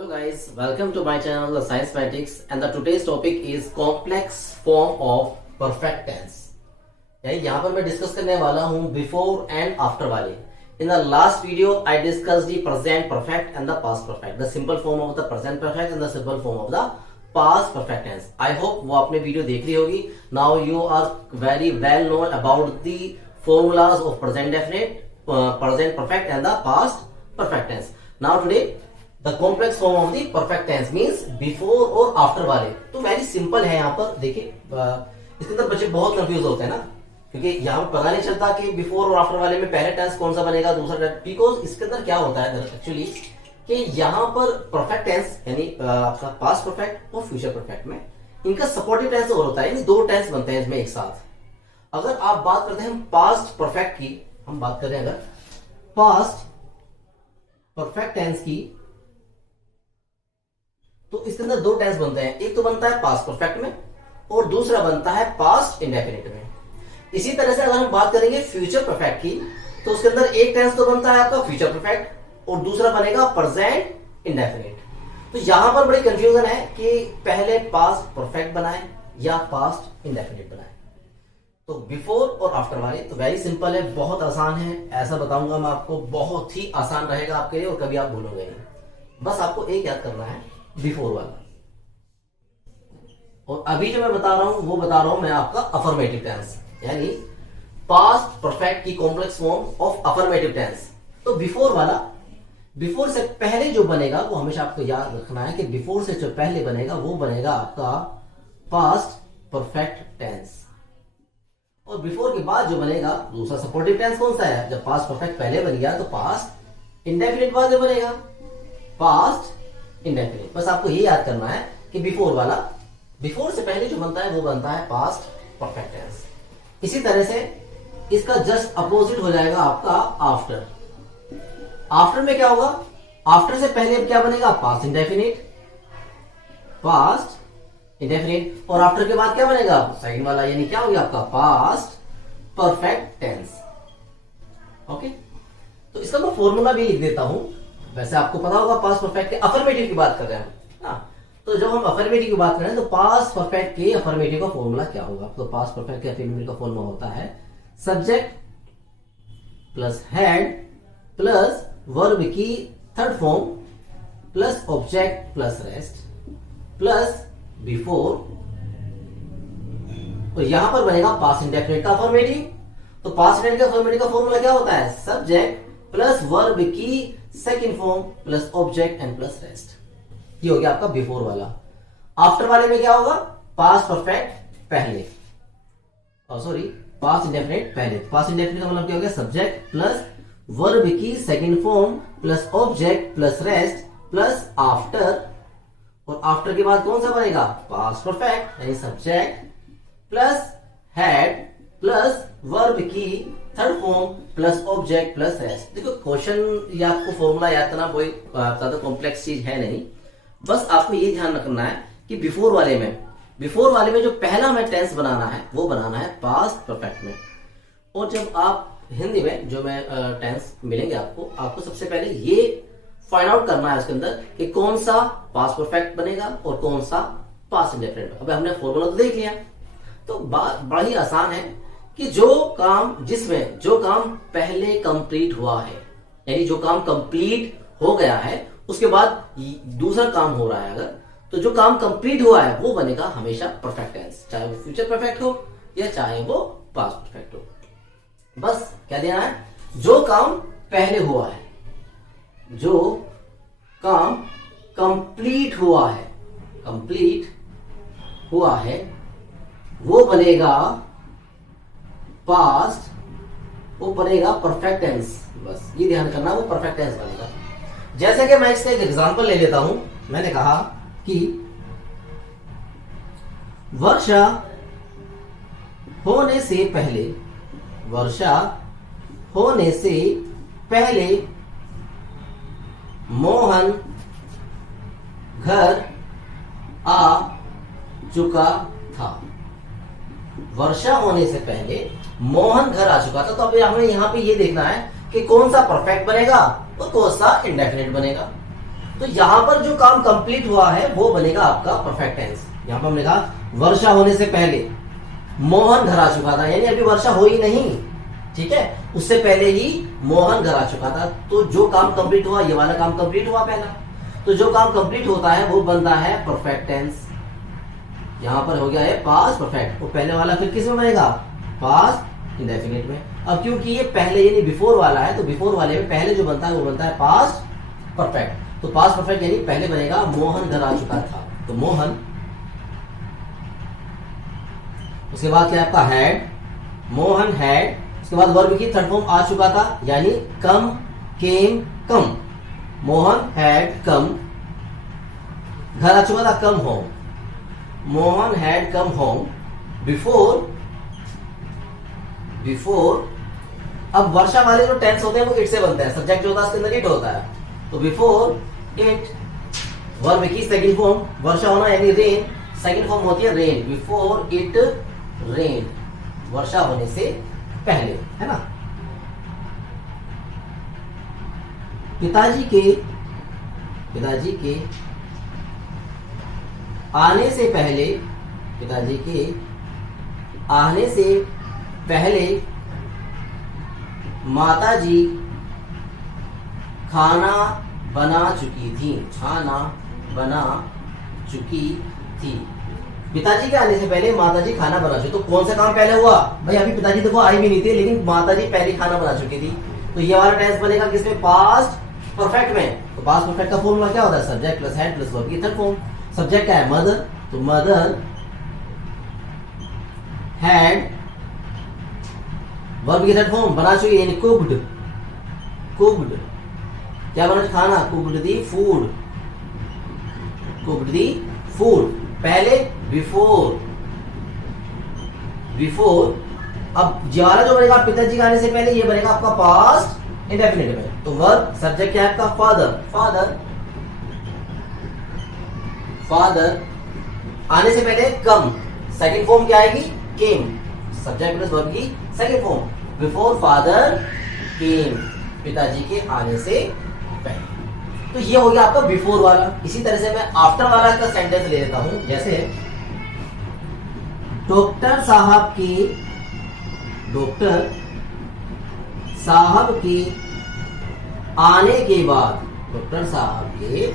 Hello guys, welcome to my channel The Science Mathematics and the today's topic is complex form of perfect tense. यानी यहाँ पर मैं discuss करने वाला हूँ बिफोर एंड आफ्टर वाले. In the last video I discussed the present perfect and the past perfect, the simple form of the present perfect and the simple form of the past perfect tense. I hope वो आपने video देख ली होगी. Now you are very well known about the formulas of present definite, present perfect and the past perfect tense. Now today the complex form of the perfect tense means before और after वाले. तो very simple है. यहाँ पर देखिए इसके अंदर बच्चे बहुत कंफ्यूज होते हैं ना, क्योंकि यहाँ पर पता नहीं चलता कि बिफोर और आफ्टर वाले में पहले टेंस कौन सा बनेगा, दूसरा टेंस. बिकॉज इसके अंदर क्या होता है एक्चुअली कि यहाँ पर परफेक्ट टेंस यानी आपका पास्ट परफेक्ट और फ्यूचर परफेक्ट में इनका सपोर्टिव टेंस और होता है, यानी दो टेंस बनते हैं इसमें एक साथ. अगर आप बात करते हैं हम पास्ट परफेक्ट की, हम बात करें अगर पास्ट परफेक्ट टेंस की, तो इसके अंदर दो टेंस बनते हैं. एक तो बनता है पास्ट परफेक्ट में और दूसरा बनता है पास्ट इंडेफिनिट में. इसी तरह से अगर हम बात करेंगे फ्यूचर परफेक्ट की, तो उसके अंदर एक टेंस तो बनता है आपका फ्यूचर परफेक्ट और दूसरा बनेगा प्रेजेंट इंडेफिनिट. तो यहां पर बड़ी कंफ्यूजन है कि पहले पास्ट परफेक्ट बनाए या पास्ट इंडेफिनिट बनाए. तो बिफोर और आफ्टर वाले तो वेरी सिंपल है, बहुत आसान है. ऐसा बताऊंगा मैं आपको, बहुत ही आसान रहेगा आपके लिए और कभी आप भूलोगे नहीं. बस आपको एक याद करना है, बिफोर वाला. और अभी जो मैं बता रहा हूं वो बता रहा हूं मैं आपका अफर्मेटिव टेंस, यानी पास्ट परफेक्ट की complex form of affirmative tense. तो बिफोर वाला, बिफोर से पहले जो बनेगा वो हमेशा आपको याद रखना है कि बिफोर से जो पहले बनेगा वो बनेगा आपका पास्ट परफेक्ट टेंस. और बिफोर के बाद जो बनेगा दूसरा सपोर्टिव टेंस कौन सा है. जब पास्ट परफेक्ट पहले बन गया तो पास्ट इंडेफिनिट बाद में बनेगा पास्ट इंडेफिनिट. बस आपको ये याद करना है कि बिफोर वाला, बिफोर से पहले जो बनता है वो बनता है पास्ट परफेक्ट टेंस. इसी तरह से इसका जस्ट अपोजिट हो जाएगा आपका आफ्टर. आफ्टर में क्या होगा, आफ्टर से पहले अब क्या बनेगा पास्ट इंडेफिनिट, पास्ट इंडेफिनिट. और आफ्टर के बाद क्या बनेगा सेकंड वाला, यानी क्या हो गया आपका पास्ट परफेक्ट टेंस. ओके, तो इसका मैं फॉर्मूला भी लिख देता हूं. वैसे आपको पता होगा पास्ट परफेक्ट के अफर्मेटिव की बात कर रहे हैं ना. तो जब हम अफर्मेटिव की बात करें तो पास्ट परफेक्ट के अफर्मेटिव का फॉर्मूला क्या होगा. तो पास्ट परफेक्ट के अफर्मेटिव का फॉर्मूला होता है subject plus had plus verb की third form plus object plus rest plus before. तो यहां पर बनेगा पास्ट इंडेफिनिट का अफर्मेटिव. तो पास्ट इंडेफिनिट का अफर्मेटिव का फॉर्मूला क्या होता है, सब्जेक्ट प्लस वर्ब की second form plus object and plus rest. ये हो गया आपका बिफोर वाला. आफ्टर वाले में क्या होगा, पास्ट परफेक्ट पहले, सॉरी पास्ट इंडेफिनिट पहले. पास्ट इंडेफिनिट का मतलब क्या हो गया, सब्जेक्ट प्लस वर्ब की second form plus object plus rest plus after. और आफ्टर के बाद कौन सा बनेगा, पास्ट परफेक्ट, यानी subject plus had plus verb की third form plus object plus rest. देखो क्वेश्चन या आपको फॉर्मूला याद करना कोई ज्यादा कॉम्प्लेक्स चीज है नहीं. बस आपको ये ध्यान रखना है कि बिफोर वाले में जो पहला हमें टेंस बनाना है वो बनाना है पास्ट परफेक्ट में. और जब आप हिंदी में जो मैं टेंस मिलेंगे आपको सबसे पहले ये फाइंड आउट करना है उसके अंदर कि कौन सा पास्ट परफेक्ट बनेगा और कौन सा पास्ट इंडेफिनिट. अब हमने फॉर्मूला तो देख लिया, तो बात बड़ा ही आसान है कि जो काम पहले कंप्लीट हुआ है, यानी जो काम कंप्लीट हो गया है उसके बाद दूसरा काम हो रहा है अगर, तो जो काम कंप्लीट हुआ है वो बनेगा हमेशा परफेक्ट टेंस, चाहे वो फ्यूचर परफेक्ट हो या चाहे वो पास्ट परफेक्ट हो. बस क्या देना है, जो काम पहले हुआ है, जो काम कंप्लीट हुआ है वो बनेगा पास्ट, वो बनेगा परफेक्ट टेंस. बस ये ध्यान करना, वो परफेक्ट टेंस बनेगा. जैसे कि मैं इसका एक एग्जांपल ले लेता हूं. मैंने कहा कि वर्षा होने से पहले मोहन घर आ चुका था. वर्षा होने से पहले मोहन घर आ चुका था. तो अब हमें यहां पे ये देखना है कि कौन सा परफेक्ट बनेगा और कौन सा इंडेफिनिट बनेगा. तो यहां पर जो काम कंप्लीट हुआ है वो बनेगा आपका परफेक्ट टेंस। यहां पर हमने कहा वर्षा होने से पहले मोहन घर आ चुका था, यानी अभी वर्षा हो ही नहीं, ठीक है, उससे पहले ही मोहन घर आ चुका था। तो जो काम कंप्लीट हुआ, ये वाला काम कंप्लीट हुआ पहला, तो जो काम कंप्लीट होता है वो बनता है परफेक्ट टेंस। यहां पर हो गया है पास्ट परफेक्ट, वो पहले वाला फिर किस में बनेगा, पास्ट इंडेफिनिट में। अब क्योंकि ये पहले यानी बिफोर वाला है, तो बिफोर वाले में पहले जो बनता है वो बनता है पास्ट परफेक्ट। तो पास्ट परफेक्ट यानी पहले बनेगा मोहन घर आ चुका था, तो मोहन। उसके बाद क्या आपका हैड, मोहन हैड। उसके बाद वर्ब की थर्ड फॉर्म आ चुका था, यानी कम, केम, कम। मोहन हैड कम, घर आ चुका था, come home. Mohan had come home before. अब वर्षा वाले जो टेंस होते हैं वो इट से बनते हैं, सब्जेक्ट जो होता है उसके अंदर इट होता है, तो बिफोर इट। वर्ब की सेकंड फॉर्म वर्षा होना यानी रेन, सेकंड फॉर्म होती है रेन, बिफोर इट रेन, वर्षा होने से पहले, है ना। पिताजी के आने से पहले, पिताजी के आने से पहले माताजी खाना बना चुकी थी, खाना बना चुकी थी। पिताजी के आने से पहले माताजी खाना बना चुकी, तो कौन सा काम पहले हुआ भाई, अभी पिताजी देखो आए भी नहीं थे, लेकिन माताजी पहले खाना बना चुकी थी। तो ये वाला टेंस बनेगा किसमें, पास्ट परफेक्ट में। तो पास्ट परफेक्ट का फॉर्मूला क्या होता है, subject plus had plus verb की थर्ड फॉर्म। सब्जेक्ट क्या है, मदर, तो मदर हैड, वर्ब की थर्ड फॉर्म बना चुकी यानी कुक्ड, कुक्ड क्या बना, खाना, कुक्ड दी फूड, कुक्ड दी फूड। पहले बिफोर, अब ज्यादा जो बनेगा पिताजी के आने से पहले, ये बनेगा आपका पास्ट इंडेफिनिट में। तो वर्ब सब्जेक्ट क्या है आपका, फादर, फादर आने से पहले कम, सेकंड फॉर्म क्या आएगी, केम, सब्जेक्ट प्लस वर्ब की second form. Before father came, पिताजी के आने से पहले। तो ये हो गया आपका बिफोर वाला। इसी तरह से मैं आफ्टर वाला का सेंटेंस ले लेता हूं, जैसे डॉक्टर साहब के आने के बाद, डॉक्टर साहब के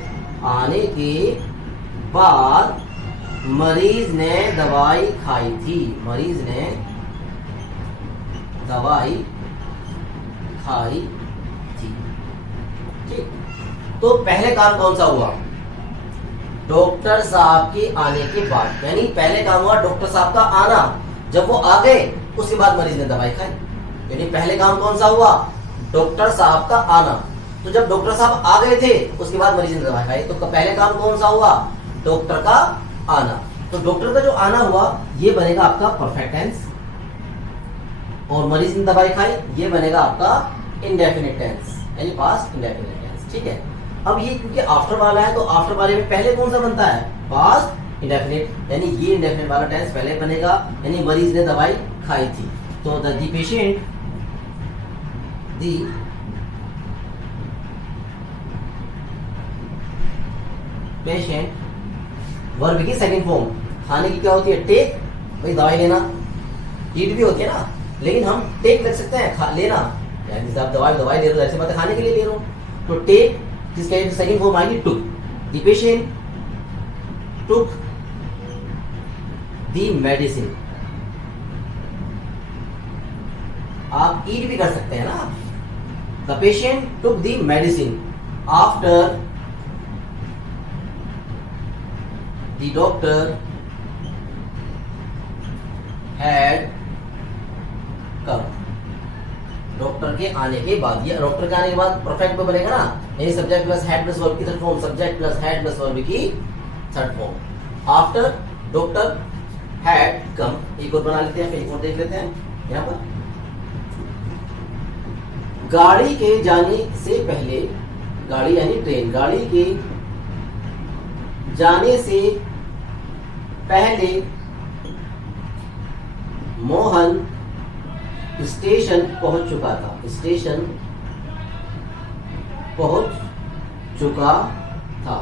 आने के बाद मरीज ने दवाई खाई थी, मरीज ने दवाई खाई थी, ठीक। तो पहले काम कौन सा हुआ, डॉक्टर साहब के आने के बाद, यानी पहले काम हुआ डॉक्टर साहब का आना, जब वो आ गए उसके बाद मरीज ने दवाई खाई, यानी पहले काम कौन सा हुआ, डॉक्टर साहब का आना। तो जब डॉक्टर साहब आ गए थे उसके बाद मरीज ने दवाई खाई, तो पहले काम कौन सा हुआ, डॉक्टर का आना। तो डॉक्टर का जो आना हुआ ये बनेगा आपका परफेक्ट टेंस, और मरीज ने दवाई खाई ये बनेगा आपका इंडेफिनिट टेंस, यानी पास्ट इंडेफिनिट टेंस, ठीक है। अब ये क्योंकि आफ्टर वाला है, तो आफ्टर वाले में पहले कौन सा बनता है, पास्ट इंडेफिनिट, यानी ये इंडेफिनिट वाला टेंस पहले बनेगा, यानी मरीज ने दवाई खाई थी। तो द पेशेंट, वर्ब की सेकंड फॉर्म, खाने की क्या होती है, टेक, भाई दवाई लेना, ईट भी होती है ना, लेकिन हम टेक लिख सकते हैं, लेना, यानी आप दवाई ले रहे हो, ऐसे बात है खाने के लिए ले रहे हो, तो टेक जिसका सेकंड फॉर्म आएगी took, the patient took the medicine. आप ईट भी कर सकते हैं ना, the patient took the medicine after the doctor had come, doctor के आने के बाद, या डॉक्टर के आने के बाद परफेक्ट में बनेगा ना, यही subject plus had plus verb की third form, subject plus had plus verb की third form. After doctor had come, एक और बना लेते हैं, एक और देख लेते हैं यहां पर, गाड़ी के जाने से पहले, गाड़ी यानी ट्रेन, गाड़ी के जाने से पहले मोहन स्टेशन पहुंच चुका था, स्टेशन पहुंच चुका था।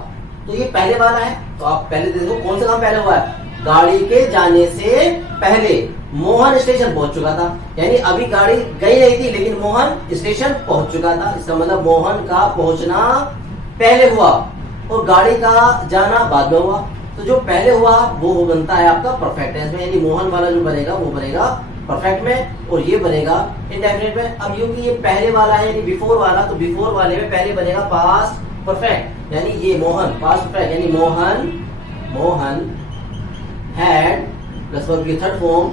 तो ये पहले वाला है, तो आप पहले देखो कौन सा काम पहले हुआ है। गाड़ी के जाने से पहले मोहन स्टेशन पहुंच चुका था, यानी अभी गाड़ी गई नहीं थी लेकिन मोहन स्टेशन पहुंच चुका था। इसका मतलब मोहन का पहुंचना पहले हुआ और गाड़ी का जाना बाद में हुआ। तो जो पहले हुआ वो बनता है आपका परफेक्ट टेंस में, यानी मोहन वाला जो बनेगा वो बनेगा परफेक्ट में और ये बनेगा इंडेफिनिट में। अब क्योंकि ये पहले वाला है यानी बिफोर वाला, तो बिफोर वाले में पहले बनेगा पास्ट परफेक्ट, यानी ये मोहन पास्ट परफेक्ट, यानी मोहन हैड प्लस वर्ब की थर्ड फॉर्म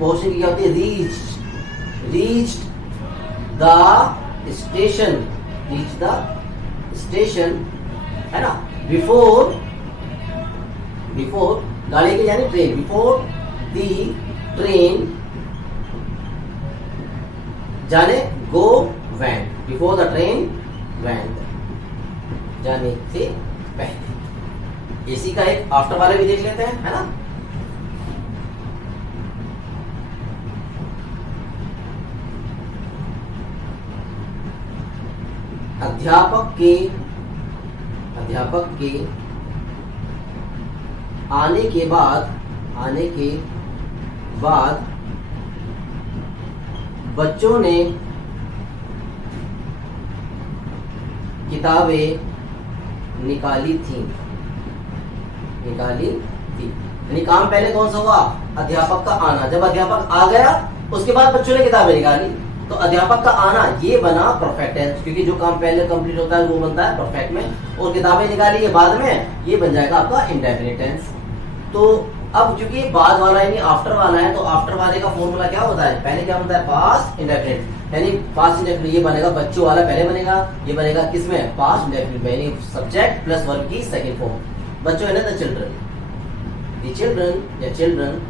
पहुंचने की क्या होती है, रीच्ड द स्टेशन, है ना। बिफोर गाड़ी के यानी ट्रेन, बिफोर दी ट्रेन जाने go went, before the train went, जाने से पहले। इसी का एक आफ्टर वाले भी देख लेते हैं, है ना। अध्यापक के आने के बाद बच्चों ने किताबें निकाली थी, यानी काम पहले कौन सा हुआ, अध्यापक का आना। जब अध्यापक आ गया उसके बाद बच्चों ने किताबें निकाली, तो अध्यापक का आना ये बना परफेक्ट टेंस, क्योंकि जो काम पहले कंप्लीट होता है वो बनता है परफेक्ट में, और किताबें निकाली है बाद में, ये बन जाएगा आपका इंडेफिनिट टेंस। तो अब क्योंकि बाद वाला यानी आफ्टर वाला है, तो आफ्टर वाले का फॉर्मूला क्या होता है, पहले क्या होता है पास्ट इंडेफिनिट, यानी पास्ट इंडेफिनिट ये बनेगा, बच्चों वाला पहले बनेगा, ये बनेगा किसमें, पास्ट इंडेफिनिट में, यानी सब्जेक्ट प्लस वर्ब की सेकंड फॉर्म। बच्चों है ना द चिल्ड्रन या चिल्ड्रन,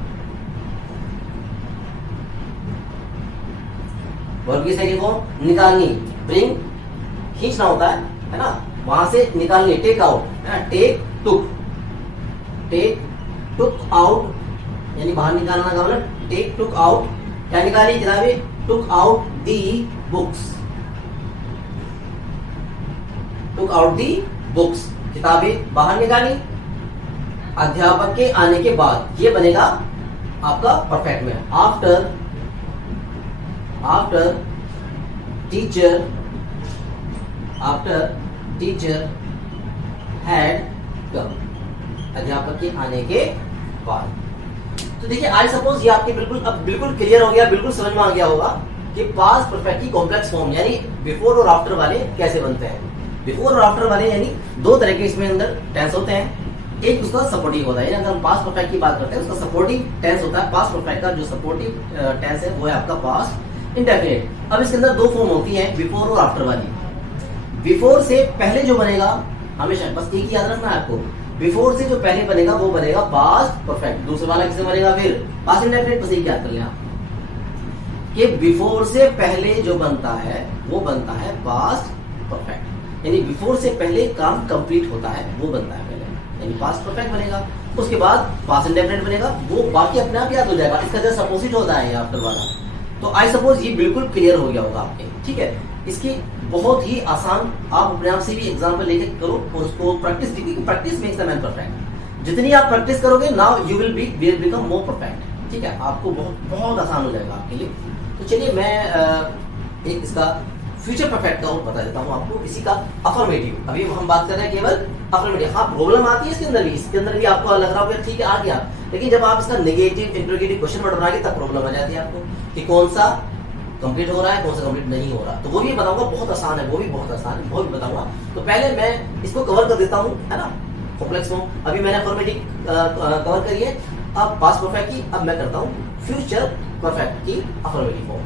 वर्ब की सेकंड फॉर्म निकालनी, ब्रिंग खींचना होता है ना, वहां से निकालनी, टेक आउट, है ना, टेक टुक आउट, यानी बाहर निकालना का मतलब टेक टुक आउट, क्या निकाली किताबें, टुक आउट दी बुक्स, किताबें बाहर निकाली। अध्यापक के आने के बाद ये बनेगा आपका परफेक्ट में, आफ्टर टीचर हैड कम, अध्यापक के आने के बाद। तो देखिए आई सपोज ये आपके बिल्कुल क्लियर हो गया, बिल्कुल समझ में आ गया होगा कि पास्ट परफेक्ट की कॉम्प्लेक्स फॉर्म यानी बिफोर और आफ्टर वाले कैसे बनते हैं। बिफोर और आफ्टर वाले यानी दो तरह के इसमें अंदर टेंस होते हैं, एक उसका सपोर्टिव होता है, अगर हम पास्ट परफेक्ट की बात करते हैं उसका सपोर्टिव टेंस होता है। पास्ट परफेक्ट का जो सपोर्टिव टेंस है वो है आपका पास्ट इंडेफिनिट। अब इसके अंदर दो फॉर्म होती है, बिफोर और आफ्टर वाली। बिफोर से पहले जो बनेगा, हमेशा बस एक ही याद रखना है आपको, बिफोर से जो पहले बनेगा वो बनेगा पास्ट परफेक्ट, दूसरा वाला किससे बनेगा फिर पास्ट इंडेफिनिट। बस एक याद कर लें आप कि बिफोर से पहले जो बनता है वो बनता है पास्ट परफेक्ट, यानी बिफोर से पहले काम कंप्लीट होता है वो बनता है पहले, यानी पास्ट परफेक्ट बनेगा। उसके बाद पास्ट इंडेफिनिट बनेगा, वो बाकी अपने आप याद हो जाएगा। इसका जस्ट अपोजिट होता है आफ्टर वाला। तो आई सपोज ये बिल्कुल क्लियर हो गया होगा आपके, ठीक है। इसकी बहुत ही आसान, आप अपने आप से भी एग्जांपल लेके करो और उसको practice makes the man perfect. जितनी आप प्रैक्टिस करोगे now you will become more perfect, ठीक है। आपको बहुत आसान हो जाएगा आपके लिए। तो चलिए मैं एक इसका फ्यूचर परफेक्ट का और बता देता हूँ आपको, इसी का अफर्मेटिव। अभी हम बात कर रहे हैं केवल अफर्मेटिव। हाँ प्रॉब्लम आती है इसके अंदर भी आपको लग रहा होगा ठीक है आ गया, लेकिन जब आप इसका नेगेटिव इंट्रोगेटिव क्वेश्चन वर्ड बनाएंगे तब प्रॉब्लम आ जाती है आपको कि कौन सा कंप्लीट हो रहा है कौन सा कंप्लीट नहीं हो रहा। तो वो भी बताऊंगा, बहुत आसान है, वो भी बताऊंगा। तो पहले मैं इसको कवर कर देता हूँ, है ना, कॉम्प्लेक्स फॉर्म। अभी मैंने अफर्मेटिव कवर करी है, अब पास्ट परफेक्ट की अब मैं करता हूँ फ्यूचर परफेक्ट की अफर्मेटिव फॉर्म।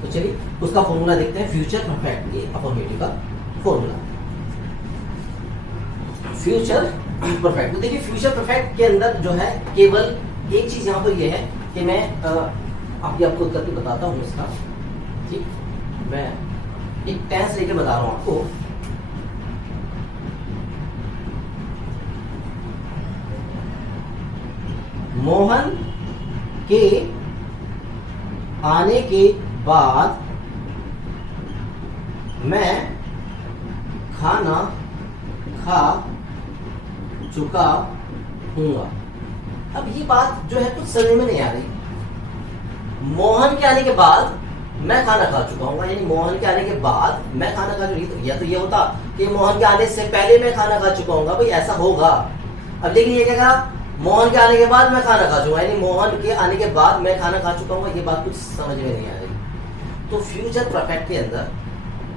तो चलिए उसका फॉर्मूला देखते हैं, फ्यूचर परफेक्ट की अफर्मेटिव का फॉर्मूला। फ्यूचर परफेक्ट, तो देखिए फ्यूचर परफेक्ट के अंदर जो है केवल एक चीज यहाँ पर यह है कि मैं आपको करके बताता हूँ इसका, ठीक। मैं एक टेंस लेके बता रहा हूँ आपको। मोहन के आने के बाद मैं खाना खा चुका हूंगा। अब ये बात जो है कुछ समझ में नहीं आ रही। मोहन के आने के बाद मैं खाना खा चुका हूँ, यानी मोहन के आने के बाद मैं खाना खा चुकी, तो या तो ये होता कि मोहन के आने से पहले मैं खाना खा चुका हूँ, भाई ऐसा होगा। अब लेकिन ये क्या कहा, मोहन के आने के बाद मैं खाना खा चुका, यानी मोहन के आने के बाद मैं खाना खा चुका हूँ, ये बात कुछ समझ में नहीं आ रही। तो फ्यूचर परफेक्ट के अंदर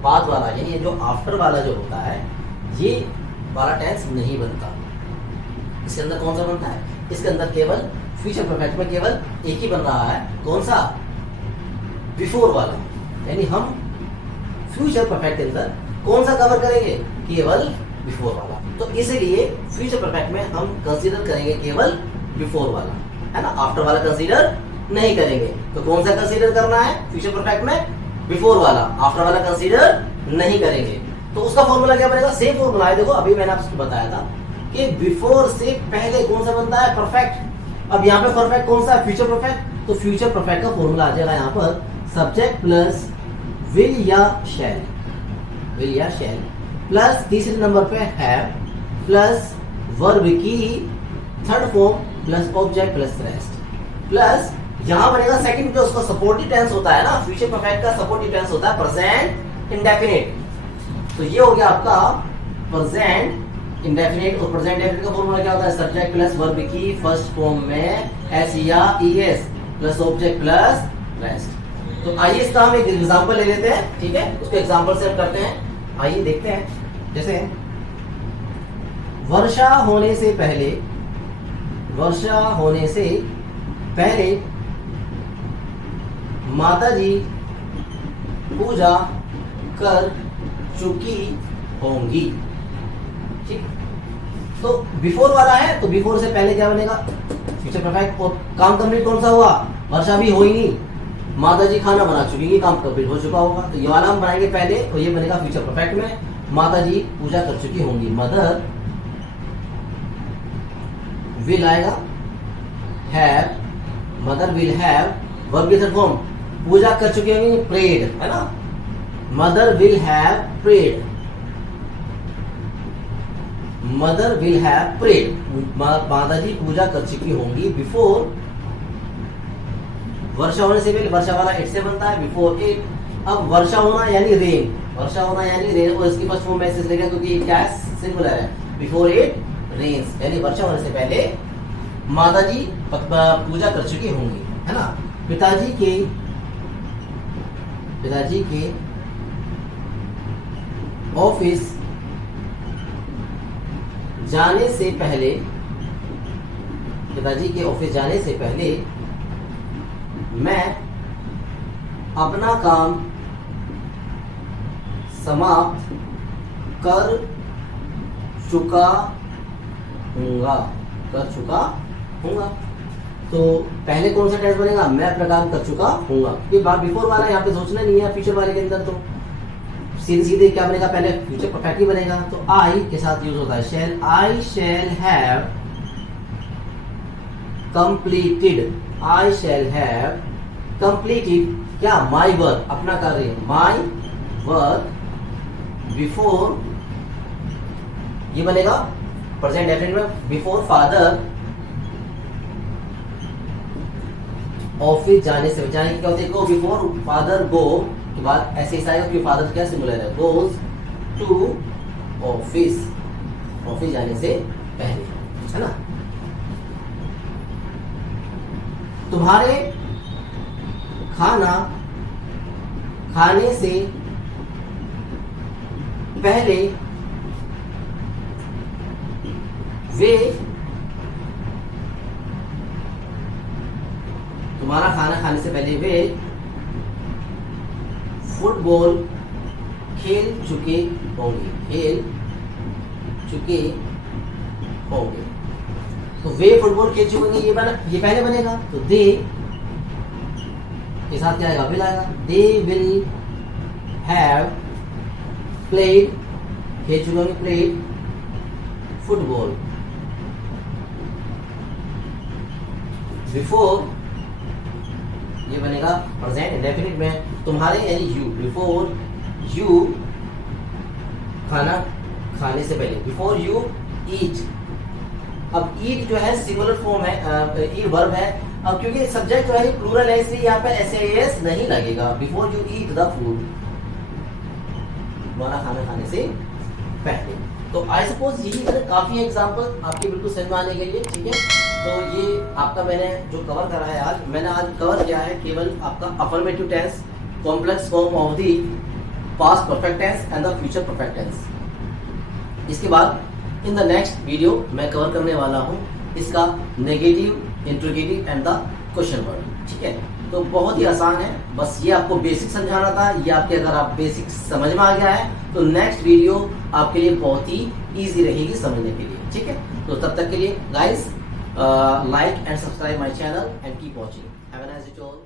बाद वाला यानी जो आफ्टर वाला जो होता है ये वाला टेंस नहीं बनता। इसके अंदर कौन सा बनता है, इसके अंदर केवल फ्यूचर परफेक्ट में केवल एक ही बन रहा है, कौन सा, बिफोर वाला। यानी हम फ्यूचर परफेक्ट के अंदर कौन सा कवर करेंगे, केवल बिफोर वाला। तो इसलिए फ्यूचर परफेक्ट में हम कंसीडर करेंगे केवल बिफोर वाला, है ना, आफ्टर वाला कंसीडर नहीं करेंगे। तो कौन सा कंसीडर करना है फ्यूचर परफेक्ट में, बिफोर वाला, आफ्टर वाला कंसीडर नहीं करेंगे। तो उसका फॉर्मूला क्या बनेगा, सेम फॉर्मूला है, देखो अभी मैंने आपको बताया था कि बिफोर से पहले कौन सा बनता है, परफेक्ट। अब यहाँ पे परफेक्ट कौन सा है, फ्यूचर परफेक्ट। तो फ्यूचर परफेक्ट का फॉर्मूला आ जाएगा यहाँ पर सब्जेक्ट प्लस विल या शैल, विल या शैल प्लस तीसरे नंबर पे हैव प्लस वर्ब की third form plus object plus rest plus यहां बनेगा सेकंड जो उसका सपोर्टिव टेंस होता है ना, फ्यूचर परफेक्ट का सपोर्टिव टेंस होता है प्रेजेंट इंडेफिनिट। तो ये हो गया आपका प्रेजेंट इंडेफिनिट। और प्रेजेंट इंडेफिनिट का फॉर्मूला क्या होता है, सब्जेक्ट प्लस वर्ब की फर्स्ट फॉर्म में एस या ES plus object plus rest. तो आइए इसका हम एक एग्जांपल ले लेते हैं, ठीक है, उसको एग्जांपल से हम करते हैं। आइए देखते हैं, जैसे वर्षा होने से पहले, वर्षा होने से पहले माताजी पूजा कर चुकी होंगी, ठीक। तो बिफोर वाला है, तो बिफोर से पहले क्या बनेगा, फ्यूचर परफेक्ट। और काम कंप्लीट कौन सा हुआ, वर्षा भी हो ही नहीं, माताजी खाना बना चुकी, ये काम कंप्लीट हो चुका होगा। तो ये वाला हम बनाएंगे पहले, और ये बनेगा फ्यूचर परफेक्ट में, माताजी पूजा कर चुकी होंगी, मदर विल आएगा, have, mother will have, verb की थर्ड फॉर्म, पूजा कर चुकी होंगी, प्रेड, है ना, mother will have prayed, mother will have prayed, माताजी पूजा कर चुकी होंगी बिफोर, वर्षा होने से पहले, वर्षा वाला इट से बनता है, बिफोर इट। अब वर्षा होना यानी रेन, वर्षा होना यानी रेन, और इसकी फर्स्ट फॉर्म में ऐसे लेगा क्योंकि क्या है, सिंगुलर है, बिफोर इट रेन्स, यानी वर्षा होने से पहले माताजी पूजा कर चुकी होंगी, है ना। पिताजी के ऑफिस जाने से पहले, पिताजी के ऑफिस जाने से पहले मैं अपना काम समाप्त कर चुका हूंगा, कर चुका हूंगा। तो पहले कौन सा टेंस बनेगा, मैं अपना काम कर चुका हूंगा। ये बात बिफोर वाला यहाँ पे सोचना नहीं है, फ्यूचर वाले के अंदर तो सीधे सीधे क्या बनेगा, पहले फ्यूचर परफेक्ट ही बनेगा। तो आई के साथ यूज होता है shall, I shall have completed, I shall have completed क्या, माई वर्क, अपना कार्य, माई वर्क बिफोर, ये बनेगा प्रेजेंट डेफिनेट में, बिफोर फादर ऑफिस जाने से, जाने की क्या होती है, गो, बिफोर फादर गो के बाद ऐसे ही आएगा क्योंकि फादर क्या सिमुलर है, गोज टू ऑफिस, ऑफिस जाने से पहले, है ना। तुम्हारे खाना खाने से पहले वे, तुम्हारा खाना खाने से पहले वे फुटबॉल खेल चुके होंगे, खेल चुके होंगे। तो वे फुटबॉल खेल चुके होंगे, ये पहले बनेगा, तो दे के साथ क्या आएगा, विल आएगा, दे विल हैव प्लेड, खेल चुके होंगे, प्लेड फुटबॉल बिफोर, ये बनेगा प्रेजेंट इंडेफिनिट में, तुम्हारे यानी यू, बिफोर यू खाना खाने से पहले, बिफोर यू ईट अब ईट जो है सिंगुलर फॉर्म है, ईट वर्ब है। अब क्योंकि सब्जेक्ट जो है प्लूरल है इसलिए यहाँ पे एस नहीं लगेगा। Before you eat the food, खाना खाने से पहले। तो आई सपोज यही मैंने काफी एग्जांपल आपके बिल्कुल समझ में आने के लिए, ठीक है। तो ये आपका मैंने जो कवर करा है आज, मैंने आज कवर किया है केवल आपका affirmative tense, complex form of the past perfect tense and the future perfect tense. इसके बाद इन द नेक्स्ट वीडियो मैं कवर करने वाला हूँ इसका negative, interrogative and the question word, ठीक है। तो बहुत ही आसान है, बस ये आपको बेसिक समझाना था। ये आपके अगर आप बेसिक समझ में आ गया है तो नेक्स्ट वीडियो आपके लिए बहुत ही इजी रहेगी समझने के लिए, ठीक है। तो तब तक के लिए guys, like and subscribe my channel and keep watching. Have a nice day to all.